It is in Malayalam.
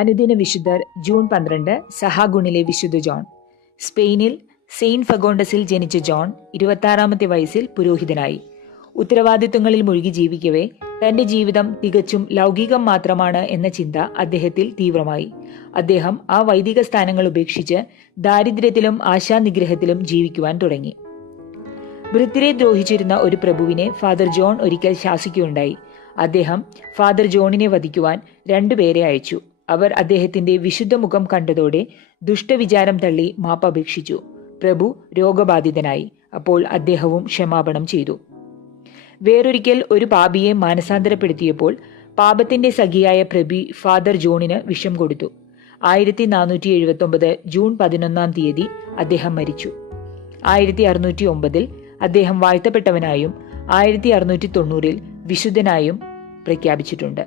അനുദിന വിശുദ്ധർ ജൂൺ 12 സഹാഗുണിലെ വിശുദ്ധ ജോൺ. സ്പെയിനിൽ സെയിന്റ് ഫഗോണ്ടസിൽ ജനിച്ച ജോൺ 26-ാമത്തെ വയസ്സിൽ പുരോഹിതനായി. ഉത്തരവാദിത്വങ്ങളിൽ മുഴുകി ജീവിക്കവേ തന്റെ ജീവിതം തികച്ചും ലൗകികം മാത്രമാണ് എന്ന ചിന്ത അദ്ദേഹത്തിൽ തീവ്രമായി. അദ്ദേഹം ആ വൈദിക സ്ഥാനങ്ങൾ ഉപേക്ഷിച്ച് ദാരിദ്ര്യത്തിലും ആശാനിഗ്രഹത്തിലും ജീവിക്കുവാൻ തുടങ്ങി. ഭൃത്യരെ ദ്രോഹിച്ചിരുന്ന ഒരു പ്രഭുവിനെ ഫാദർ ജോൺ ഒരിക്കൽ ശാസിക്കുകയുണ്ടായി. അദ്ദേഹം ഫാദർ ജോണിനെ വധിക്കുവാൻ 2 പേരെ അയച്ചു. അവർ അദ്ദേഹത്തിന്റെ വിശുദ്ധ മുഖം കണ്ടതോടെ ദുഷ്ടവിചാരം തള്ളി മാപ്പപേക്ഷിച്ചു. പ്രഭു രോഗബാധിതനായി. അപ്പോൾ അദ്ദേഹവും ക്ഷമാപണം ചെയ്തു. വേറൊരിക്കൽ ഒരു പാപിയെ മാനസാന്തരപ്പെടുത്തിയപ്പോൾ പാപത്തിന്റെ സഖിയായ പ്രഭു ഫാദർ ജോണിന് വിഷം കൊടുത്തു. 1479 ജൂൺ 11-ാം തീയതി അദ്ദേഹം മരിച്ചു. 1609 അദ്ദേഹം വാഴ്ത്തപ്പെട്ടവനായും 1690 വിശുദ്ധനായും പ്രഖ്യാപിച്ചിട്ടുണ്ട്.